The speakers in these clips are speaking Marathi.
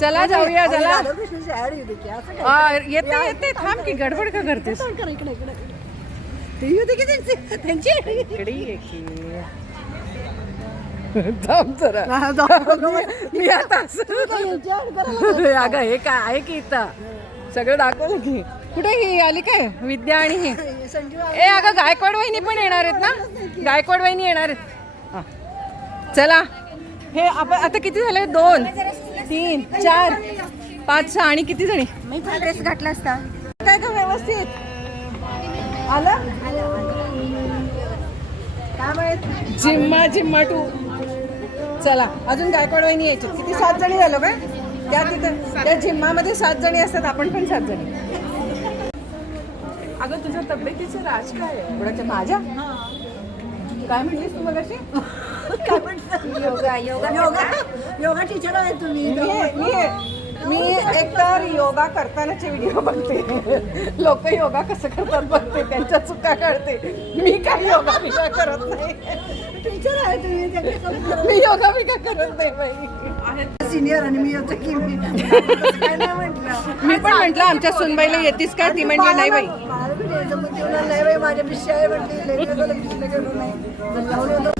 चला जाऊया चला. येते येते थांब की गडबड का करतेस? थांब करा, इकडे इकडे ती होती की त्यांची त्यांची. इकडे ये की. थांब जरा. हा, जाऊ. मी आता असं- काय यांची ad करा. अगं हे काय आहे की इथं? सगळं दाखवलं की. कुठे ही आली काय? विद्या आणि हे. ए अगं गायकवाड वहिनी पण येणार आहेत ना? गायकवाड वहिनी येणार आहेत. चला. हे आपण आता किती झाले? दोन. तीन चार पाच सहा आणि किती जणी? मी पण ड्रेस घातला असता. काय का व्यवस्थित? आलं? त्यामुळे जिम्मा जिम्मा टू चला अजून गायकवाड वहिनी यायची. किती सात जणी झालो काय त्या तिथं त्या जिम्मामध्ये सात जणी असतात आपण पण सात जणी. अगं तुझ्या तब्येतीचं राज काय आहे? माझ्या? काय म्हणलीस तू मगाशी? काय म्हणतात yoga yoga yoga yoga teacher आहे तुम्ही. मी मी मी एकतर योगा करतानाचे व्हिडिओ बघते. लोक योगा कसं करतात बघते त्यांच्या चुका काढते मी काही योगा बिगा करत नाही. टीचर आहे तुम्ही मी योगा बिगा करत नाही बाई. सिनियर आणि मी होतो की मी. काय नाही म्हटलं मी पण म्हंटल आमच्या सुनबाईला येतीस काय? ती म्हणली नाही बाई. नाही माझ्या आहे म्हटली नाही तर येतो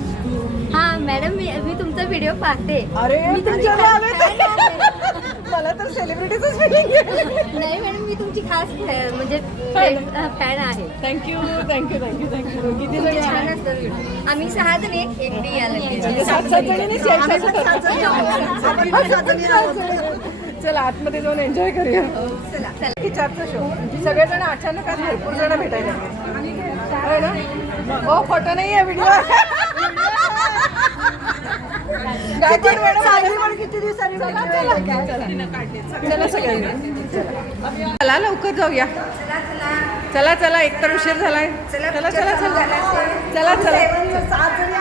हा मॅडम मी मी तुमचा व्हिडिओ पाहते अरे मी तुमची खास आले. ते. मला तर सेलिब्रिटीच फिलिंग नाही मॅडम मी तुमची खास fan- म्हणजे? फॅन आहे थँक्यू थँक्यू थँक्यू थँक्यू किती जणी छान आहे? असतात video. आम्ही सहा जण एक एकटी म्हणजे सात सात जणी आहोत. आपण पण सात जणी आहोत. चला आतमध्ये जाऊन एन्जॉय करूया. की चारचा शो सगळेजण अचानक आज भरपूर जण भेटायला लागले. होय ना? हो फोटो नाही आहे व्हिडिओ चला चला. सगळ्यांनी लवकर जाऊया. चला चला. एक तर उशीर झालाय. चला चला चला चला. चला सात जणी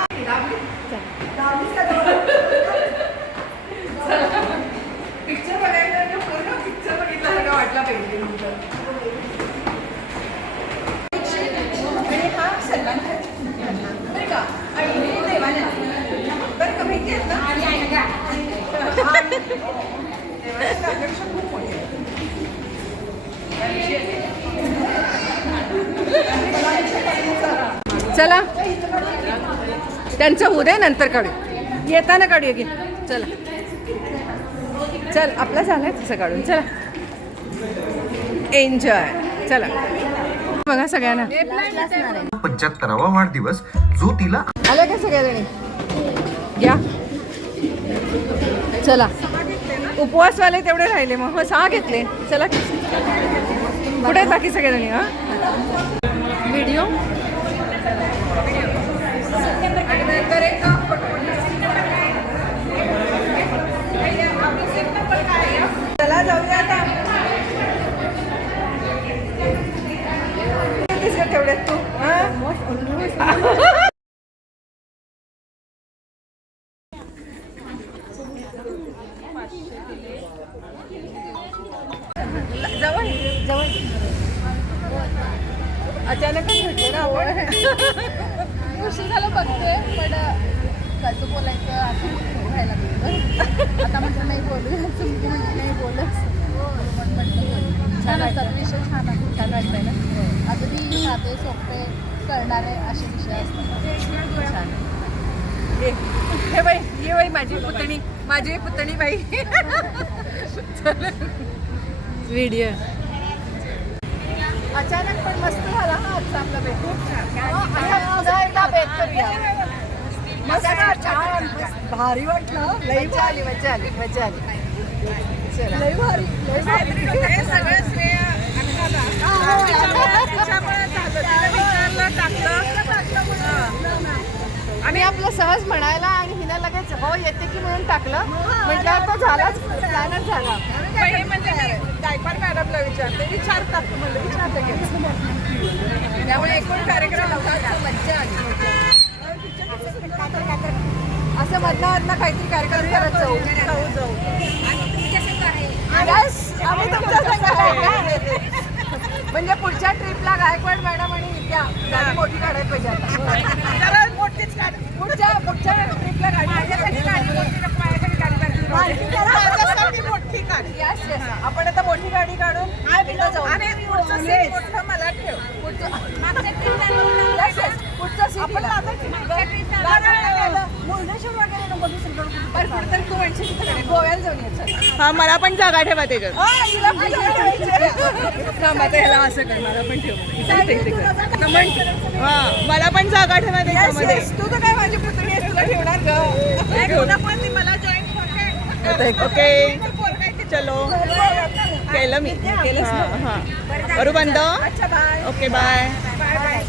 पिक्चर बघायला पूर्ण पिक्चर बघितला का वाटला पाहिजे आणि हा सलमान खान बरं का आणि हे देवाने बरं का माहिती आहेत ना देवाने आपल्यापेक्षा खूप मोठे आहेत. चला. त्यांचं उद्या नंतर काढू. येताना काढूया की. चला. चल आपला झालाय तसं काढून. चला. एन्जॉय चला. बघा सगळ्यांना. पंच्याहत्तरावा वाढदिवस जो तिला आल्या का सगळ्याजणी? घ्या चला. उपवासवाले तेवढे राहिले मग हो सहा घेतले. चला. कुठे बाकी सगळ्याजणी हा? व्हिडिओ? अचानकच भेटले ना आवड उशीर झालं बघते पण कसं बोलायचं असं व्हायला लागलं. आता म्हटलं नाही बोलू. सुमती म्हणजे नाही बोलच. छान असतात विषय छान छान वाटतंय ना? अगदी साधे सोपे करणारे असे विषय असतात. छान. ये. हे बाई ये बाई माझी पुतणी. माझी पुतणी बाई. व्हिडिओ अचानक पण मस्त झाला हा आजचा आपला छान पुन्हा एकदा भेट करूया. मस्त छान. भारी वाटलं. लई मजा आली मजा आली मजा आली. लई भारी. लई भारी. आम्ही आपलं सहज म्हणायला आणि हिला लगेच हो येते की म्हणून टाकलं. म्हटल्यावर तो झालाच. प्लॅनच झाला हे म्हणजे गायकवाड मॅडमला विचारते विचारतात म्हणलं विचारते की. त्यामुळे एकूण कार्यक्रम मज्जा आली. असं मधला काहीतरी कार्यक्रम करत जाऊ. जाऊ जाऊ. आम्ही तुमच्या. म्हणजे पुढच्या ट्रिपला गायकवाड मॅडम आणि विद्या गाडी मोठी काढायला पाहिजे आता. मोठीच पुढच्या पुढच्या ट्रिपला गाडी माझ्यासाठी गाडी मोठी नको माझ्यासाठी गाडी मोठी. आपण आता मोठी गाडी काढून इथं जाऊ. आणि पुढचं सीट मोठं मला ठेव. पुढचं हा मला पण जागा ठेवा त्याच्यात हा, असं कर मला पण ठेव. हा मला पण जागा ठेवा त्याच्यामध्ये. तू तर काय माझी पुतणी तुला ठेवणार ग मला जॉईन ओके. चलो. केलं मी. हा हा. करू बंद अच्छा बाय ओके बाय बाय